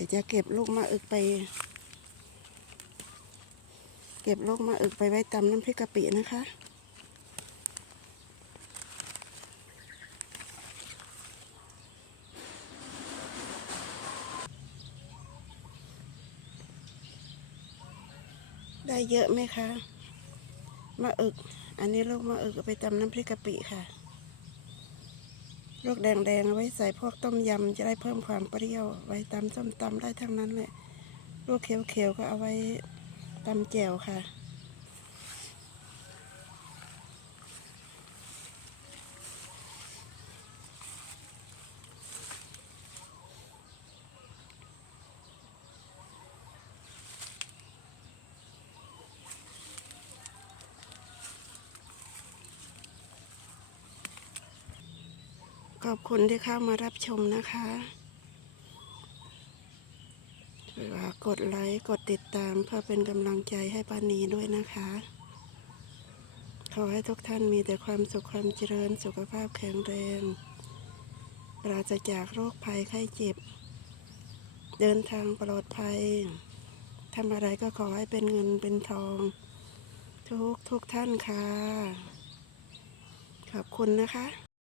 ดี๋ยวจะเก็บลูกมะอึกไป เก็บลูกมะอึกไปไว้ตำน้ำพริกกะปินะคะได้เยอะไหมคะ มะอึก อันนี้ลูกมะอึกเอาไปตำน้ำพริกกะปิค่ะ ลูกแดงๆเอาไว้ใส่พวกต้มยำจะได้เพิ่มความเปรี้ยว ไว้ตำส้มตำได้ทั้งนั้นแหละลูกเขียวๆก็เอาไว้ตำแจ่วค่ะ ขอบคุณที่เข้ามารับชมนะคะช่วยว่ากดไลค์กดติดตามเพื่อเป็นกำลังใจให้ป้านีด้วยนะคะ ขอให้ทุกท่านมีแต่ความสุขความเจริญสุขภาพแข็งแรงปราศจากโรคภัยไข้เจ็บ เดินทางปลอดภัยทำอะไรก็ขอให้เป็นเงินเป็นทอง ทุกทุกท่านค่ะ ขอบคุณนะคะ